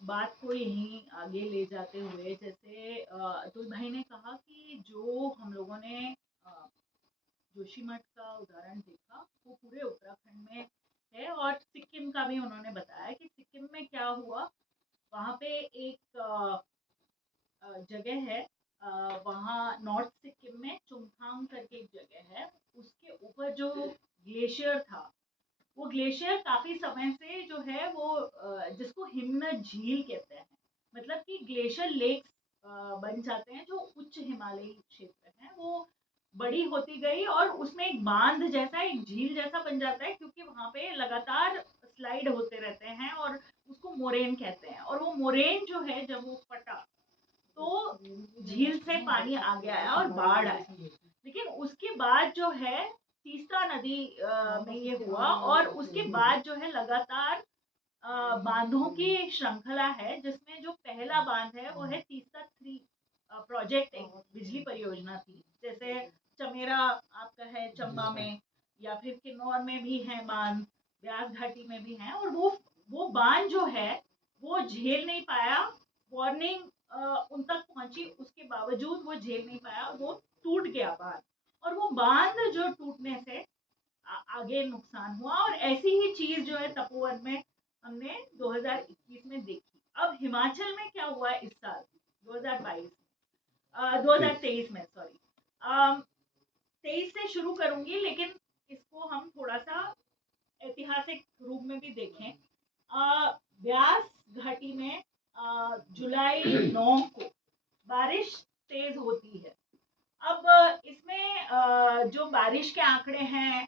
बात को यहीं आगे ले जाते हुए, जैसे अतुल भाई ने कहा कि जो हम लोगों ने जोशीमठ का उदाहरण देखा वो पूरे उत्तराखंड में है, और सिक्किम का भी उन्होंने बताया कि सिक्किम में क्या हुआ। वहाँ पे एक जगह है, वहाँ नॉर्थ सिक्किम में चुंगथांग करके एक जगह है, उसके ऊपर जो ग्लेशियर था, वो ग्लेशियर काफी समय से जो है वो जिसको हिमनद झील कहते हैं, मतलब कि ग्लेशियर लेक्स बन जाते हैं जो उच्च हिमालयी क्षेत्र हैं, वो बड़ी होती गई और उसमें एक बांध जैसा, एक झील जैसा बन जाता है, क्योंकि वहां पे लगातार स्लाइड होते रहते हैं और उसको मोरेन कहते हैं। और वो मोरेन जो है जब वो फटा तो झील से पानी आगे आया और बाढ़ आई। लेकिन उसके बाद जो है तीस्ता नदी में ये हुआ, और उसके बाद जो है लगातार बांधों की श्रृंखला है, जिसमें जो पहला बांध है वो है तीस्ता 3 प्रोजेक्ट, एक बिजली परियोजना थी। जैसे चमेरा आपका है चंबा में, या फिर किन्नौर में भी है बांध, ब्यास घाटी में भी है, और वो बांध जो है वो झेल नहीं पाया। वार्निंग उन तक पहुंची, उसके बावजूद वो झेल नहीं पाया, वो टूट गया बांध। और वो बांध जो टूटने से आगे नुकसान हुआ, और ऐसी ही चीज जो है तपोवन में हमने 2021 में देखी। अब हिमाचल में क्या हुआ इस साल 2022 2023 में, सॉरी 23 से शुरू करूंगी, लेकिन इसको हम थोड़ा सा ऐतिहासिक रूप में भी देखें। ब्यास घाटी में जुलाई 9 को बारिश तेज होती है। अब इसमें जो बारिश के आंकड़े हैं,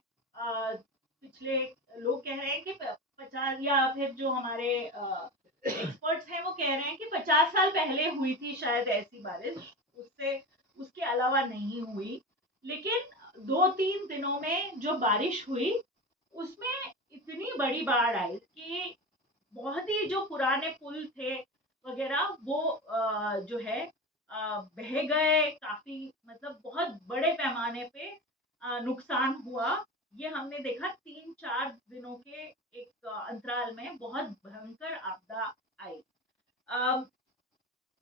पिछले लोग कह रहे हैं कि 50, या फिर जो हमारे एक्सपर्ट्स हैं वो कह रहे हैं कि 50 साल पहले हुई थी शायद ऐसी बारिश, उससे उसके अलावा नहीं हुई। लेकिन 2-3 दिनों में जो बारिश हुई उसमें इतनी बड़ी बाढ़ आई कि बहुत ही जो पुराने पुल थे वगैरह वो जो है बह गए काफी, मतलब बहुत बड़े पैमाने पे नुकसान हुआ। ये हमने देखा 3-4 दिनों के एक अंतराल में बहुत भयंकर आपदा आई। अम,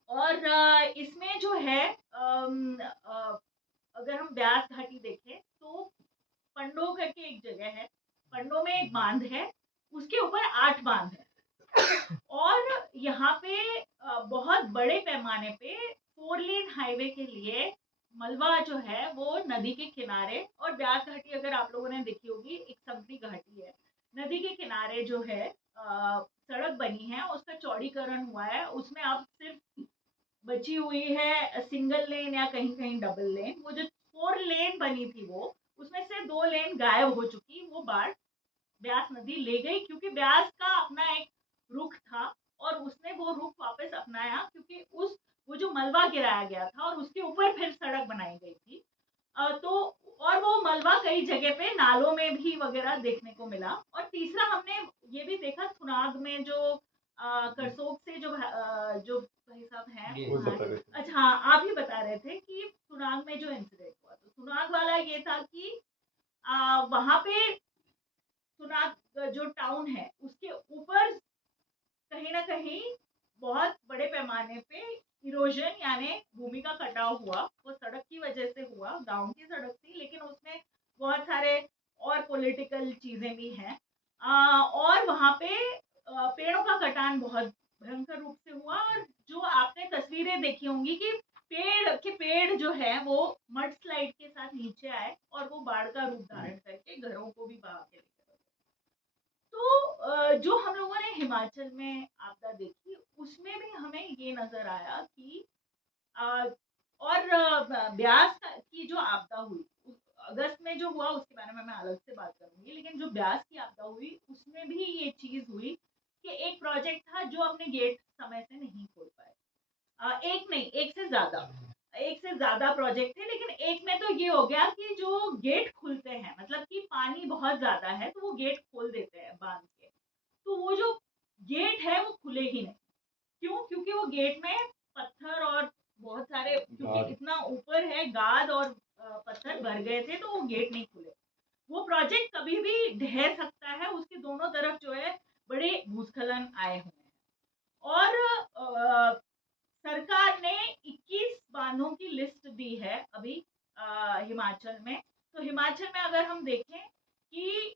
और इसमें जो है अगर हम ब्यास घाटी देखें तो पंडो करके एक जगह है, पंडो में एक बांध है, उसके ऊपर 8 बांध है। और यहाँ पे बहुत बड़े पैमाने पे 4 लेन हाईवे के लिए मलबा जो है वो नदी के किनारे, और ब्यास घाटी अगर आप लोगों ने देखी होगी एक संकरी घाटी है, नदी के किनारे जो है सड़क बनी है, उसका चौड़ीकरण हुआ है, उसमें अब सिर्फ बची हुई है सिंगल लेन या कहीं कहीं डबल लेन। वो जो 4 लेन बनी थी वो, उसमें से 2 लेन गायब हो चुकी, वो बाढ़ ब्यास नदी ले गई, क्योंकि ब्यास का अपना एक रुख था और उसने वो रुख वापस अपनाया, क्योंकि उस वो जो मलबा गिराया गया था और उसके ऊपर फिर सड़क बनाई गई थी। तो और वो मलबा कई जगह पे नालों में भी वगैरह देखने को मिला। और तीसरा हमने ये भी देखा थुनाग में जो करसोग से जो भाई साहब हैं, अच्छा हाँ आप ही बता रहे थे कि थुनाग में जो इंसिडेंट हुआ, तो थुनाग वाला ये था कि वहां पे सुनाग जो टाउन है उसके ऊपर कहीं ना कहीं बहुत बड़े पैमाने पे इरोजन यानी भूमि का कटाव हुआ। वो सड़क की वजह से हुआ, गांव की सड़क थी, लेकिन उसमें बहुत सारे और पॉलिटिकल चीजें भी हैं। और वहां पे पेड़ों का कटान बहुत भयंकर रूप से हुआ, और जो आपने तस्वीरें देखी होंगी कि पेड़ जो है वो मड स्लाइड के साथ नीचे आए और वो बाढ़ का रूप धारण करके घरों को भी बहा के लेकर गए। तो जो हम लोगों ने हिमाचल में आपदा देखी उसमें भी हमें ये नजर आया कि और ब्यास की जो आपदा हुई अगस्त में जो हुआ उसके बारे में मैं अलग से बात करूंगी, लेकिन जो ब्यास की आपदा हुई उसमें भी ये चीज हुई कि एक प्रोजेक्ट था जो अपने गेट समय से नहीं खोल पाए। एक नहीं, एक से ज्यादा प्रोजेक्ट थे, लेकिन एक में तो ये हो गया कि जो गेट खुलते हैं, मतलब कि पानी बहुत ज्यादा है तो वो गेट खोल देते हैं बांध के, तो वो जो गेट है वो खुले ही नहीं। क्यों? क्योंकि वो गेट में पत्थर और बहुत सारे, क्योंकि इतना ऊपर है, गाद और पत्थर भर गए थे, तो वो गेट नहीं खुले। वो प्रोजेक्ट कभी भी ढह सकता है, उसके दोनों तरफ जो है बड़े भूस्खलन आए हुए हैं। और सरकार ने 21 बांधों की लिस्ट दी है अभी हिमाचल में। तो हिमाचल में अगर हम देखें कि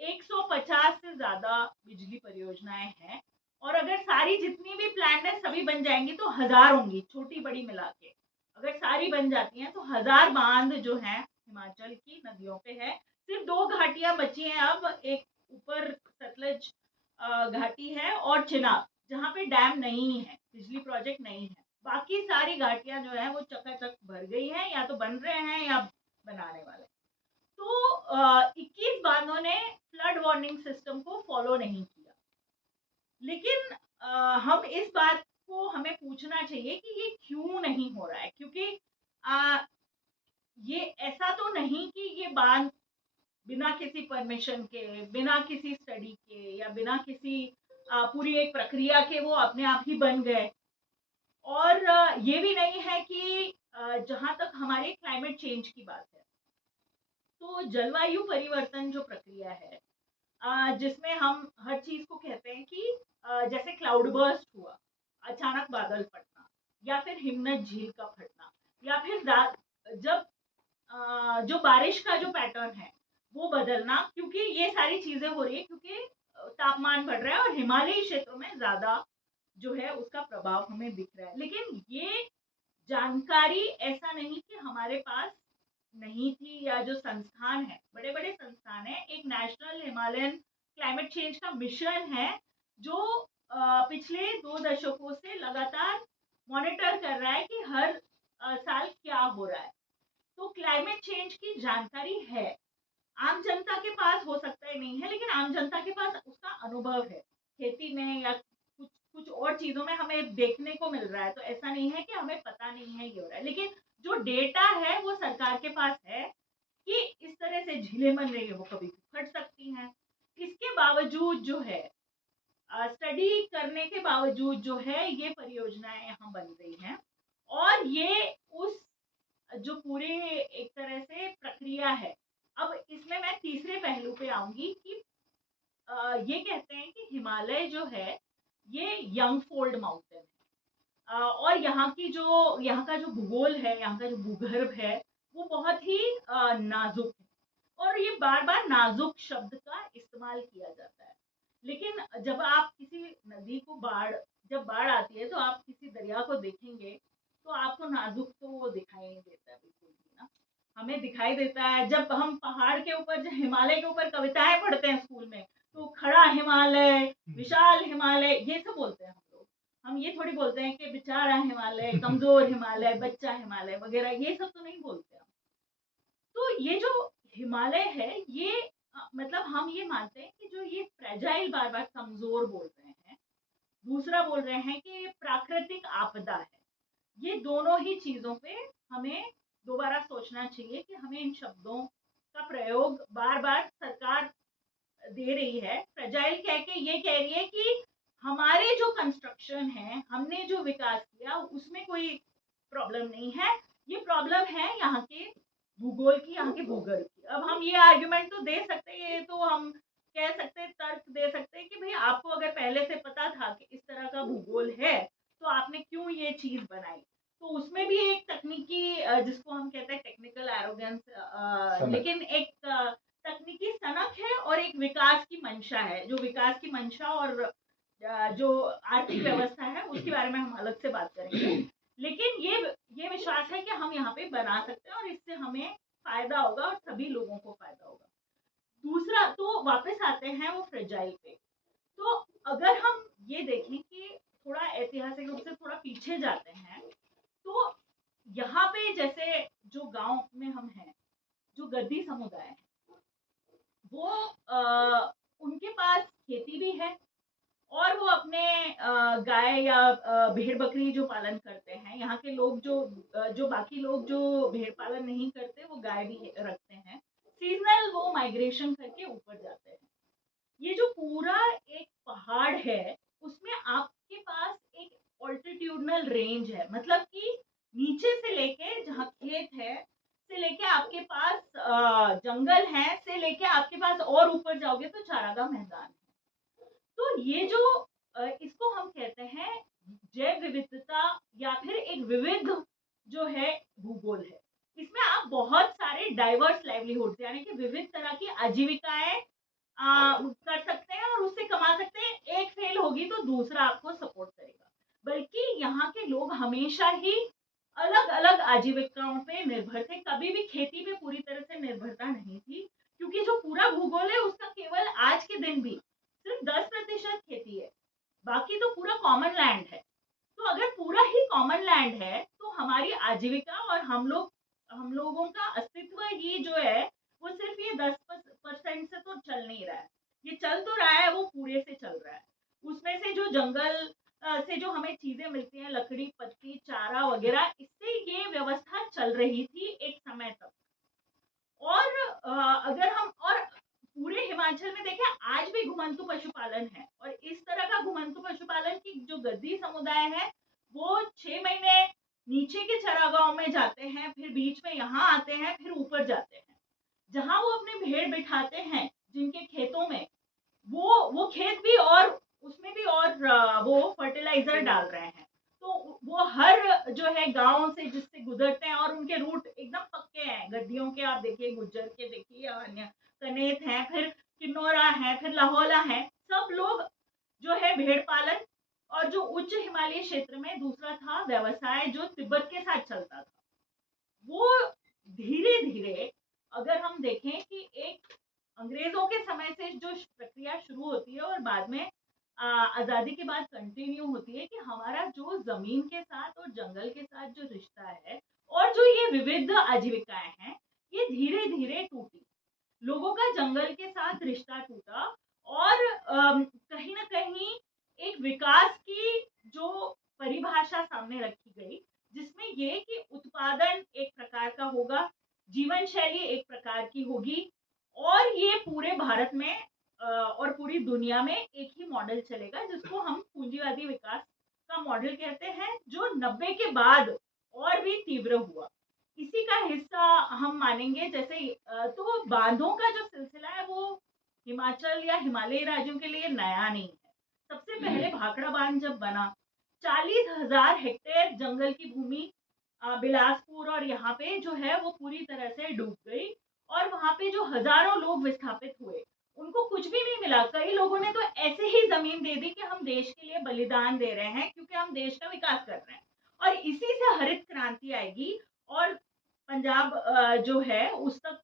150 से ज्यादा बिजली परियोजनाएं हैं, और अगर सारी जितनी भी प्लान है सभी बन जाएंगी तो 1000 होंगी, छोटी बड़ी मिला के। अगर सारी बन जाती हैं तो 1000 बांध जो है हिमाचल की नदियों पे है। सिर्फ 2 घाटियां बची हैं अब, एक ऊपर सतलज घाटी है और चिनाब, जहाँ पे डैम नहीं है, बिजली प्रोजेक्ट नहीं है। बाकी सारी घाटियां जो है वो चकाचक भर गई हैं, या तो बन रहे हैं या बनाने वाले। तो 21 बांधों ने फ्लड वार्निंग सिस्टम को फॉलो नहीं किया। लेकिन हम इस बात को हमें पूछना चाहिए कि ये क्यों नहीं हो रहा है, क्योंकि ये ऐसा तो नहीं कि ये बांध बिना किसी परमिशन के, बिना किसी स्टडी के, या बिना किसी पूरी एक प्रक्रिया के वो अपने आप ही बन गए। और ये भी नहीं है कि जहां तक हमारे क्लाइमेट चेंज की बात है, तो जलवायु परिवर्तन जो प्रक्रिया है, जिसमें हम हर चीज को कहते हैं कि जैसे क्लाउड बर्स्ट हुआ, अचानक बादल फटना, या फिर हिमनद झील का फटना, या फिर जब जो बारिश का जो पैटर्न है वो बदलना, क्योंकि ये सारी चीजें हो रही है क्योंकि तापमान बढ़ रहा है और हिमालयी क्षेत्रों में ज्यादा जो है उसका प्रभाव हमें दिख रहा है। लेकिन ये जानकारी ऐसा नहीं कि हमारे पास नहीं थी, या जो संस्थान है, बड़े बड़े संस्थान है, एक नेशनल हिमालयन क्लाइमेट चेंज का मिशन है जो पिछले 2 दशकों से लगातार मॉनिटर कर रहा है कि हर साल क्या हो रहा है। तो क्लाइमेट चेंज की जानकारी है, आम जनता के पास हो सकता है नहीं है, लेकिन आम जनता के पास उसका अनुभव है, खेती में या कुछ कुछ और चीजों में हमें देखने को मिल रहा है। तो ऐसा नहीं है कि हमें पता नहीं है ये हो रहा है, लेकिन जो डेटा है वो सरकार के पास है कि इस तरह से झीलें बन रही है, वो कभी फट सकती हैं। इसके बावजूद जो है, स्टडी करने के बावजूद जो है ये परियोजनाएं यहाँ बन रही हैं। और ये उस जो पूरे एक तरह से प्रक्रिया है। अब इसमें मैं तीसरे पहलू पे आऊंगी कि ये कहते हैं कि हिमालय जो है ये यंग फोल्ड माउंटेन है, और यहाँ का जो भूगोल है, यहाँ का जो भूगर्भ है, वो बहुत ही नाजुक है। और ये बार बार नाजुक शब्द का इस्तेमाल किया जाता है, लेकिन जब आप किसी नदी को जब बाढ़ आती है तो आप किसी दरिया को देखेंगे तो आपको नाजुक तो वो दिखाई नहीं देता है बिल्कुल भी ना। हमें दिखाई देता है जब हम पहाड़ के ऊपर, जब हिमालय के ऊपर कविताएं पढ़ते हैं स्कूल में, तो खड़ा हिमालय, विशाल हिमालय, ये सब बोलते हैं हम लोग। हम ये थोड़ी बोलते हैं कि बेचारा हिमालय, कमजोर हिमालय, बच्चा हिमालय वगैरह, ये सब तो नहीं बोलते हम। तो ये जो हिमालय है ये मतलब हम ये मानते हैं कि जो ये फ्रेजाइल, बार बार कमजोर बोल रहे हैं, दूसरा बोल रहे हैं कि ये प्राकृतिक आपदा है। ये दोनों ही चीजों पे हमें दोबारा सोचना चाहिए कि हमें इन शब्दों का प्रयोग बार बार सरकार दे रही है। फ्रेजाइल कह के ये कह रही है कि हमारे जो कंस्ट्रक्शन है, हमने जो विकास किया, उसमें कोई प्रॉब्लम नहीं है, ये प्रॉब्लम है यहाँ के भूगोल की, यहाँ के भूगर्भ की। अब हम ये आर्ग्यूमेंट तो दे सकते हैं, ये तो हम कह सकते हैं, तर्क दे सकते हैं कि भाई आपको अगर पहले से पता था कि इस तरह का भूगोल है तो आपने क्यों ये चीज बनाई। तो उसमें भी एक तकनीकी जिसको हम कहते हैं टेक्निकल एरोगेंस, लेकिन एक तकनीकी सनक है और एक विकास की मंशा है। जो विकास की मंशा और जो आर्थिक व्यवस्था है उसके बारे में हम अलग से बात करेंगे। लेकिन ये विश्वास है कि हम यहाँ पे बना सकते हैं और इससे हमें फायदा होगा और सभी लोगों को फायदा होगा। दूसरा, तो वापस आते हैं वो फ्रेजाइल पे। तो अगर हम ये देखें कि थोड़ा ऐतिहासिक रूप से थोड़ा पीछे जाते हैं, तो यहाँ पे जैसे जो गांव में हम हैं, जो गद्दी समुदाय है, वो उनके पास खेती भी है, और वो अपने गाय या भेड़ बकरी जो पालन करते हैं। यहाँ के लोग जो बाकी लोग जो भेड़ पालन नहीं करते वो गाय भी रखते हैं। सीजनल वो माइग्रेशन करके ऊपर जाते हैं। ये जो पूरा एक पहाड़ है उसमें आपके पास एक ऑल्टीट्यूडनल रेंज है, मतलब कि नीचे से लेके जहाँ खेत है से लेके आपके पास जंगल है, से लेके आपके पास और ऊपर जाओगे तो चारागाह मैदान है। तो ये जो इसको हम कहते विविध जो है भूगोल है। इसमें आप बहुत सारे डाइवर्स लाइवलीहुड्स यानी कि विविध तरह की आजीविकाएं कर सकते हैं और उससे कमा सकते हैं। एक फेल होगी तो दूसरा आपको सपोर्ट करेगा। बल्कि यहाँ के लोग हमेशा ही अलग अलग आजीविकाओं पे निर्भर थे। कभी भी खेती पे पूरी तरह से निर्भरता नहीं थी, क्योंकि जो पूरा भूगोल है उसका केवल आज के दिन भी सिर्फ 10% खेती है, बाकी तो पूरा कॉमन लैंड है। तो अगर पूरा ही कॉमन लैंड है तो हमारी आजीविका और हम लोगों का अस्तित्व ही जो है वो सिर्फ ये 10% से तो चल नहीं रहा है। ये चल तो रहा है, वो पूरे से चल रहा है। उसमें से जो जंगल से जो हमें चीजें मिलती हैं, लकड़ी, पत्ती, चारा वगैरह, इससे ये व्यवस्था चल रही थी एक समय तक। और अगर हम और पूरे हिमाचल में देखें, आज भी घुमंतु पशुपालन है। और इस तरह का घुमंतु पशुपालन की जो गद्दी समुदाय है वो 6 महीने नीचे के चरागांव में जाते हैं, फिर बीच में यहाँ आते हैं, फिर ऊपर जाते हैं, जहां वो अपने भेड़ बिठाते हैं जिनके खेतों में वो खेत भी और उसमें भी और वो फर्टिलाइजर डाल रहे हैं। तो वो हर जो है गांव से जिससे गुजरते हैं, और उनके रूट एकदम पक्के हैं। गद्दियों के आप देखिए, गुज्जर के देखिए, अन्य कनेत हैं, फिर किन्नौरा है, फिर लाहौला है, सब लोग जो है भेड़ पालन। और जो उच्च हिमालय क्षेत्र में दूसरा था व्यवसाय जो तिब्बत के साथ चलता था, वो धीरे धीरे, अगर हम देखें कि एक अंग्रेजों के समय से जो प्रक्रिया शुरू होती है और बाद में आजादी के बाद कंटिन्यू होती है, कि हमारा जो जमीन के साथ और जंगल के साथ जो रिश्ता है और जो ये विविध आजीविकाएं हैं, ये धीरे धीरे टूटी। लोगों का जंगल के साथ रिश्ता टूटा और कहीं ना कहीं एक विकास की जो परिभाषा सामने रखी गई, जिसमें ये कि उत्पादन एक प्रकार का होगा, जीवन शैली एक प्रकार की होगी, और ये पूरे भारत में और पूरी दुनिया में एक ही मॉडल चलेगा, जिसको हम पूंजीवादी विकास का मॉडल कहते हैं, जो 90 के बाद और भी तीव्र हुआ। इसी का हिस्सा हम मानेंगे। जैसे तो बांधों का जो सिलसिला है वो हिमाचल या हिमालयी राज्यों के लिए नया नहीं है। सबसे पहले भाखड़ा बांध जब बना, 40,000 हेक्टेयर जंगल की भूमि बिलासपुर और यहाँ पे जो है वो पूरी तरह से डूब गई। और वहां पे जो हजारों लोग विस्थापित हुए, उनको कुछ भी नहीं मिला। कई लोगों ने तो ऐसे ही जमीन दे दी कि हम देश के लिए बलिदान दे रहे हैं, क्योंकि हम देश का विकास कर रहे हैं। और इसी से हरित क्रांति आएगी। और पंजाब जो है उस तक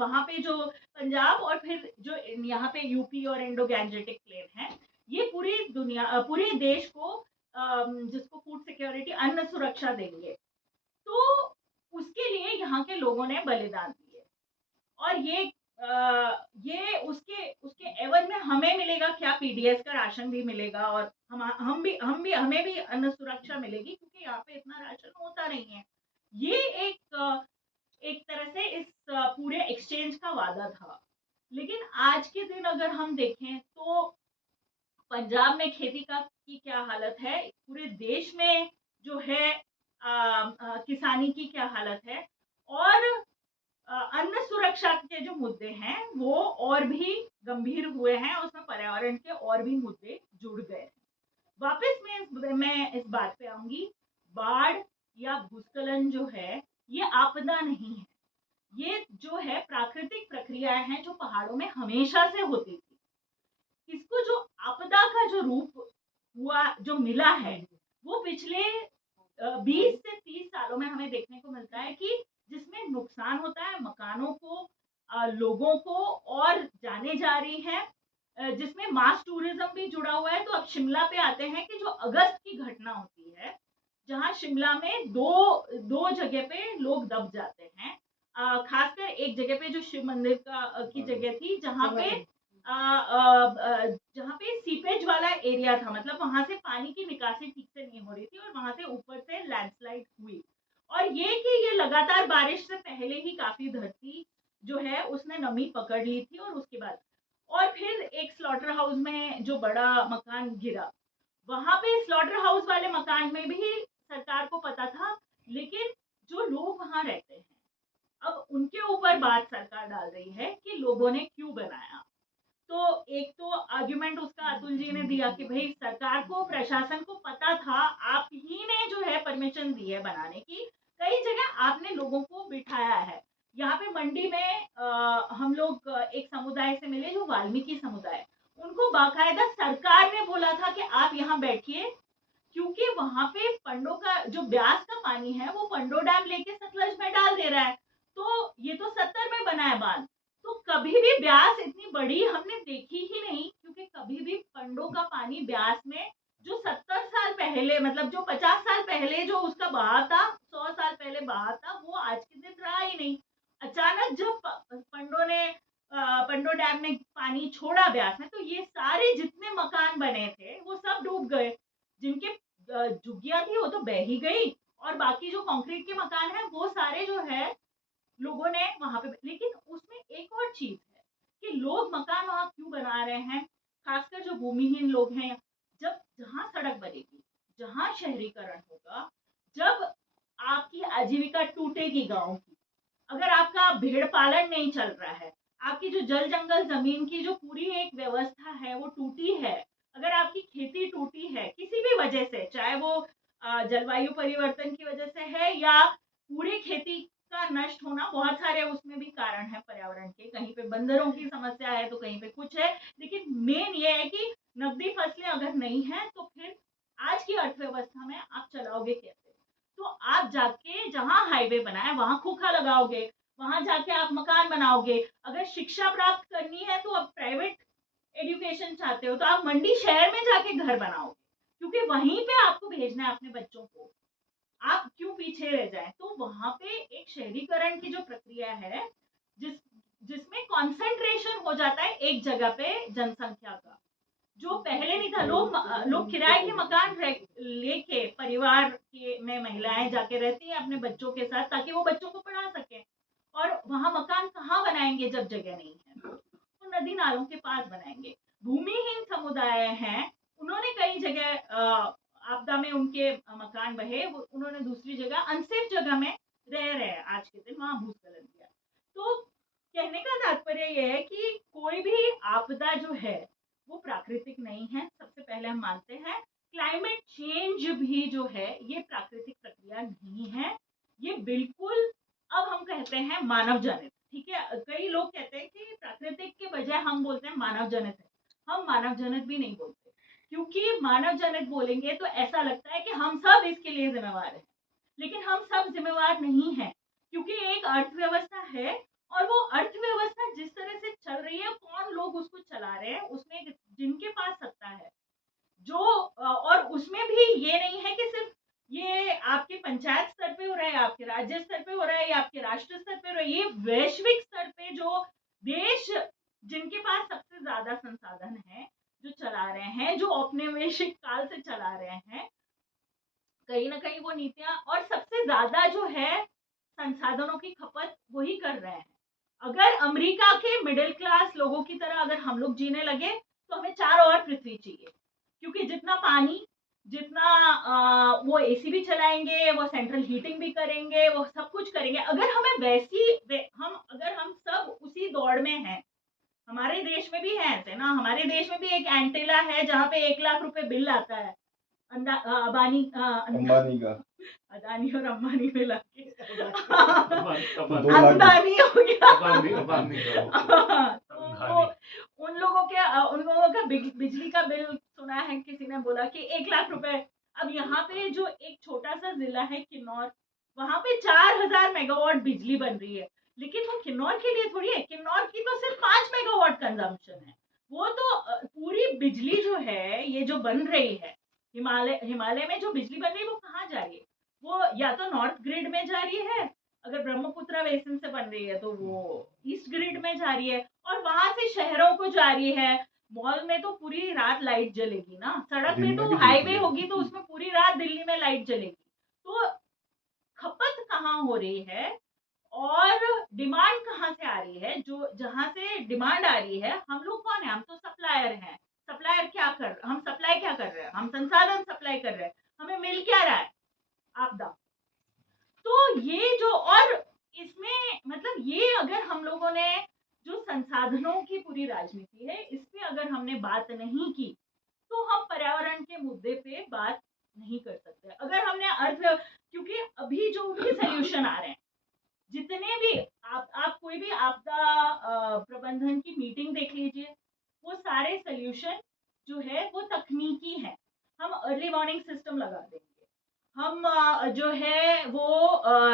वहां पे जो पंजाब और फिर जो यहाँ पे यूपी और इंडो गैंजेटिक प्लेन है, ये पूरी दुनिया, पूरे देश को जिसको फूड सिक्योरिटी, अन्न सुरक्षा देंगे। तो उसके लिए यहाँ के लोगों ने बलिदान दिए। और ये उसके उसके एवज में हमें मिलेगा क्या? पीडीएस का राशन भी मिलेगा, और हमें भी अन्न सुरक्षा मिलेगी, क्योंकि यहाँ पे इतना राशन होता नहीं है। ये एक तरह से इस पूरे एक्सचेंज का वादा था। लेकिन आज के दिन अगर हम देखें तो पंजाब में खेती का की क्या हालत है, पूरे देश में जो है किसानी की क्या हालत है, और अन्न सुरक्षा के जो मुद्दे हैं वो और भी गंभीर हुए हैं, उसमें पर्यावरण के और भी मुद्दे जुड़ गए हैं। वापस मैं इस बात पे आऊंगी। बाढ़ या भूस्खलन जो है ये आपदा नहीं है। ये जो है प्राकृतिक प्रक्रियाएं हैं जो पहाड़ों में हमेशा से होती थी। इसको जो आपदा का जो रूप हुआ, जो मिला है, वो पिछले 20 से 30 सालों में हमें देखने को मिलता है, कि जिसमें नुकसान होता है मकानों को, लोगों को, और जाने जा रही है, जिसमें मास टूरिज्म भी जुड़ा हुआ है। तो अब शिमला पे आते हैं कि जो अगस्त की घटना होती है, जहां शिमला में दो जगह पे लोग दब जाते हैं। खासकर एक जगह पे जो शिव मंदिर की जगह थी, जहाँ पे सीपेज वाला एरिया था, मतलब वहां से पानी की निकासी ठीक से नहीं हो रही थी, और वहां से ऊपर से लैंडस्लाइड हुई। और ये कि ये लगातार बारिश से पहले ही काफी धरती जो है उसने नमी पकड़ ली थी, और उसके बाद और फिर एक स्लॉटर हाउस में जो बड़ा मकान गिरा, वहां पे स्लॉटर हाउस वाले मकान में भी सरकार को पता था, लेकिन जो लोग वहां रहते हैं अब उनके ऊपर बात सरकार डाल रही है कि लोगों ने क्यों बनाया। तो एक तो आर्ग्यूमेंट उसका अतुल जी ने दिया कि भाई सरकार को, प्रशासन को पता था, आप ही ने जो है परमिशन दी है बनाने की, कई जगह आपने लोगों को बिठाया है। यहाँ पे मंडी में हम लोग एक समुदाय से मिले जो वाल्मीकि समुदाय, उनको बाकायदा सरकार ने बोला था कि आप यहाँ बैठिए, क्योंकि वहां पे पंडो का जो ब्यास का पानी है वो पंडो डैम लेके सतलज में डाल दे रहा है। तो ये तो 70 में बना है बांध, तो कभी भी ब्यास इतनी बड़ी हमने देखी ही नहीं, क्योंकि कभी भी पंडो का पानी ब्यास में जो 70 साल पहले, मतलब जो 50 साल पहले जो उसका बहाव था, 100 साल पहले बहाव था, वो आज के दिन रहा ही नहीं। अचानक जब पंडो ने पंडो डैम ने पानी छोड़ा ब्यास में, तो ये सारे जितने मकान बने थे वो सब डूब गए। जिनके झुग्गियां थी वो तो बह ही गई, और बाकी जो कंक्रीट के मकान है वो सारे जो है लोगों ने वहां पे। लेकिन उसमें एक और चीज है कि लोग मकान वहां क्यों बना रहे हैं, खासकर जो भूमिहीन लोग हैं। जब जहां सड़क बनेगी, जहां शहरीकरण होगा, जब आपकी आजीविका टूटेगी गांव की, अगर आपका भेड़ पालन नहीं चल रहा है, आपकी जो जल जंगल जमीन की जो पूरी एक व्यवस्था है वो टूटी है, अगर आपकी खेती टूटी है किसी भी वजह से, चाहे वो जलवायु परिवर्तन की वजह से है या पूरी खेती का नष्ट होना, बहुत सारे उसमें भी कारण है पर्यावरण के, कहीं पे बंदरों की समस्या है तो कहीं पे कुछ है, लेकिन मेन ये है कि नकदी फसलें अगर नहीं है तो फिर आज की अर्थव्यवस्था में आप चलाओगे कैसे। तो आप जाके जहां हाईवे बना है वहां खोखा लगाओगे, वहां जाके आप मकान बनाओगे। अगर शिक्षा प्राप्त करनी है तो आप प्राइवेट एजुकेशन चाहते हो तो आप मंडी शहर में जाके घर बनाओगे, क्योंकि वहीं पे आपको भेजना है अपने बच्चों को, आप क्यों पीछे रह जाएं। तो वहां पे एक शहरीकरण की जो प्रक्रिया है, जिस जिसमें कॉन्सेंट्रेशन हो जाता है एक जगह पे जनसंख्या का, जो पहले नहीं था। लोग किराए के मकान लेके परिवार के में महिलाएं जाके रहती हैं अपने बच्चों के साथ, ताकि वो बच्चों को पढ़ा सके। और वहां मकान कहाँ बनाएंगे जब जगह नहीं है, तो नदी नालों के पास बनाएंगे। भूमिहीन समुदाय हैं, उन्होंने कई जगह आपदा में उनके मकान बहे, उन्होंने दूसरी जगह अनसेफ जगह में रह रहे हैं आज के दिन, वहां भूस्खलन किया। तो कहने का तात्पर्य यह है कि कोई भी आपदा जो है वो प्राकृतिक नहीं है, सबसे पहले हम मानते हैं। क्लाइमेट चेंज भी जो है ये प्राकृतिक प्रक्रिया नहीं है, ये बिल्कुल, अब हम कहते हैं मानव जनित। ठीक है, कई लोग कहते हैं कि प्राकृतिक के बजाय हम बोलते हैं मानव जनित है। हम मानव जनित भी नहीं बोलते, क्योंकि मानव जनित बोलेंगे तो ऐसा लगता है कि हम सब इसके लिए जिम्मेवार हैं, लेकिन हम सब जिम्मेवार नहीं हैं, क्योंकि एक अर्थव्यवस्था है, और वो अर्थव्यवस्था जिस तरह से चल रही है, कौन लोग उसको चला रहे हैं, उसमें जिनके पास सत्ता है, जो और उसमें भी ये नहीं है कि सिर्फ ये आपके पंचायत स्तर पे हो रहा है, आपके राज्य स्तर पे हो रहा है, या आपके राष्ट्र स्तर पे हो रहा है, ये वैश्विक स्तर पे जो देश जिनके पास सबसे ज्यादा संसाधन है, जो चला रहे हैं, जो औपनिवेशिक काल से चला रहे हैं, कहीं ना कहीं वो नीतियां, और सबसे ज्यादा जो है संसाधनों की खपत वही कर रहे हैं। अगर अमेरिका के मिडिल क्लास लोगों की तरह अगर हम लोग जीने लगे तो हमें 4 और पृथ्वी चाहिए, क्योंकि जितना पानी, जितना वो एसी भी चलाएंगे, वो सेंट्रल हीटिंग भी करेंगे, वो सब कुछ करेंगे। अगर हमें अगर हम सब उसी दौड़ में हैं, हमारे देश में भी है ऐसे ना, हमारे देश में भी एक एंटेला है जहाँ पे 1 लाख रुपए बिल आता है, अंबानी का, अदानी और अंबानी मिला के अंबानी हो गया। तो उन लोगों का बिजली का बिल सुना है, किसी ने बोला कि 1 लाख रुपए। अब यहाँ पे जो एक छोटा सा जिला है किन्नौर, वहां पे 4000 मेगावाट बिजली बन रही है, लेकिन वो किन्नौर के लिए थोड़ी है, किन्नौर की तो सिर्फ 5 मेगावाट कंजम्पशन है। वो तो पूरी बिजली जो है ये जो बन रही है हिमालय में, जो बिजली बन रही है वो कहाँ जा रही है, वो या तो नॉर्थ ग्रिड में जा रही है, अगर ब्रह्मपुत्र बेसिन से बन रही है तो वो ईस्ट ग्रिड में जा रही है, और वहां से शहरों को जा रही है। मॉल में तो पूरी रात लाइट जलेगी ना, सड़क में तो हाईवे होगी तो उसमें पूरी रात दिल्ली में लाइट जलेगी। तो खपत कहाँ हो रही है और डिमांड कहाँ से आ रही है, जो जहां से डिमांड आ रही है, हम लोग कौन है, हम तो सप्लायर हैं। सप्लायर हम सप्लाई क्या कर रहे हैं, हम संसाधन सप्लाई कर रहे हैं, हमें मिल क्या रहा है, आपदा। तो ये जो, और इसमें मतलब ये अगर हम लोगों ने जो संसाधनों की पूरी राजनीति है, इस पे अगर हमने बात नहीं की तो हम पर्यावरण के मुद्दे पे बात नहीं कर सकते। अगर हमने क्योंकि अभी जो भी सॉल्यूशन आ रहे हैं, जितने भी आप कोई भी आपदा प्रबंधन की मीटिंग देख लीजिए, वो सारे सॉल्यूशन जो है वो तकनीकी है। हम अर्ली वार्निंग सिस्टम लगा देंगे, हम जो है वो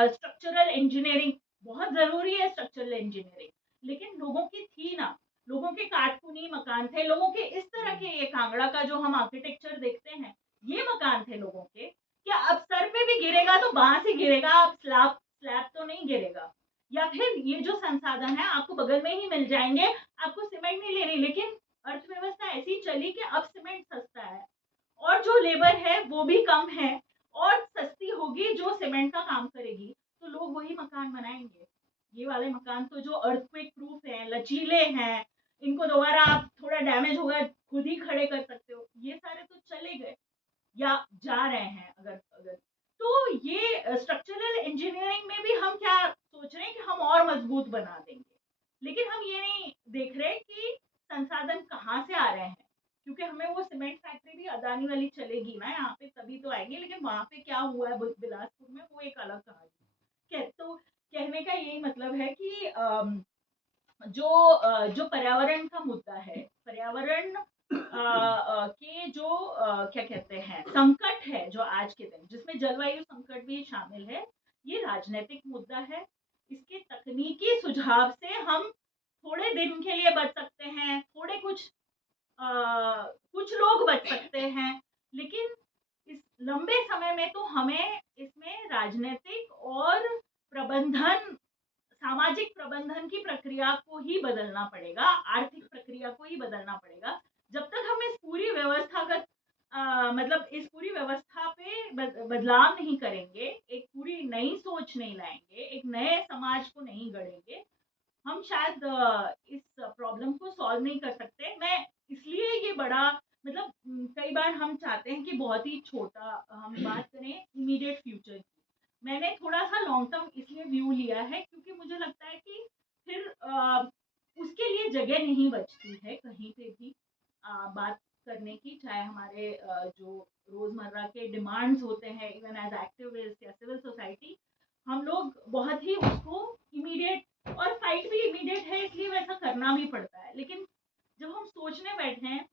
स्ट्रक्चरल इंजीनियरिंग, बहुत जरूरी है स्ट्रक्चरल इंजीनियरिंग, लेकिन लोगों की थी ना, लोगों के काटकुनी मकान थे, लोगों के इस तरह के, ये कांगड़ा का जो हम आर्किटेक्चर देखते हैं, ये मकान थे लोगों के। क्या अब सर पे भी गिरेगा तो बांस ही गिरेगा, अब स्लैब स्लैब तो नहीं गिरेगा। या फिर ये जो संसाधन है आपको बगल में ही मिल जाएंगे, आपको सीमेंट नहीं लेनी, लेकिन अर्थव्यवस्था ऐसी चली कि अब सीमेंट सस्ता है और जो लेबर है वो भी कम है और सस्ती होगी जो सीमेंट का काम करेगी, तो लोग वही मकान बनाएंगे। ये वाले मकान तो जो अर्थक्वेक प्रूफ हैं, लचीले हैं, इनको दोबारा आप थोड़ा डैमेज होगा खुद ही खड़े कर सकते हो, ये सारे तो चले गए या जा रहे हैं। अगर अगर तो ये स्ट्रक्चरल इंजीनियरिंग में भी हम क्या सोच रहे हैं कि हम और मजबूत बना देंगे, लेकिन हम ये नहीं देख रहे कि संसाधन कहाँ से आ रहे हैं। क्योंकि हमें वो सीमेंट फैक्ट्री भी अदानी वाली चलेगी ना यहाँ पे, तभी तो आएंगे, लेकिन वहां पे क्या हुआ है बिलासपुर में वो एक अलग कहानी है। तो कहने का यही मतलब है कि जो पर्यावरण का मुद्दा है, पर्यावरण के जो क्या कहते हैं संकट है जो आज के दिन, जिसमें जलवायु संकट भी शामिल है, ये राजनीतिक मुद्दा है। इसके तकनीकी सुझाव से हम थोड़े दिन के लिए बच सकते हैं, थोड़े कुछ लोग बच सकते हैं, लेकिन इस लंबे समय में तो हमें इसमें राजनीतिक और प्रबंधन, सामाजिक प्रबंधन की प्रक्रिया को ही बदलना पड़ेगा, आर्थिक प्रक्रिया को ही बदलना पड़ेगा। जब तक हम इस पूरी व्यवस्थागत मतलब इस पूरी व्यवस्था पे बदलाव नहीं करेंगे, एक पूरी नई सोच नहीं लाएंगे, एक नए समाज को नहीं गढ़ेंगे, हम शायद इस प्रॉब्लम को सॉल्व नहीं कर सकते। मैं इसलिए ये बड़ा मतलब कई बार हम चाहते हैं कि बहुत ही छोटा हम बात करें इमीडिएट फ्यूचर की। मैंने थोड़ा-सा लॉन्ग टर्म इसलिए व्यू लिया है क्योंकि मुझे लगता है कि फिर उसके लिए जगह नहीं बचती है कहीं पे भी बात करने की, चाहे हमारे जो रोज़मर्रा के डिमांड्स होते हैं, इवन एज़ एक्टिविस्ट या सिविल सोसाइटी, हम लोग बहुत ही उसको इमीडिएट, और फाइट भी इमीडिएट है इसलिए वैसा करना भी पड़ता है। लेकिन जब हम सोचने बैठे हैं